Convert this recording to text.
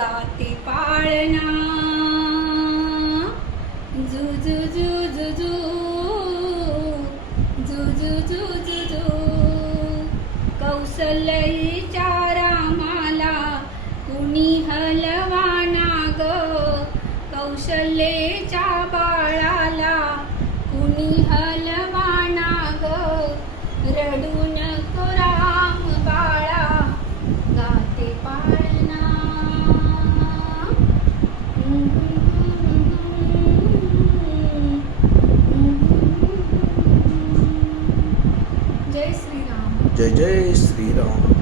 गाते पाळणा. जुजू जुजू जुजू जुजू कौसलईच्या रामाला कुणी हलवाना ग? कौशल्येच्या बाळाला कुणी हल జై జై శ్రీరామ్.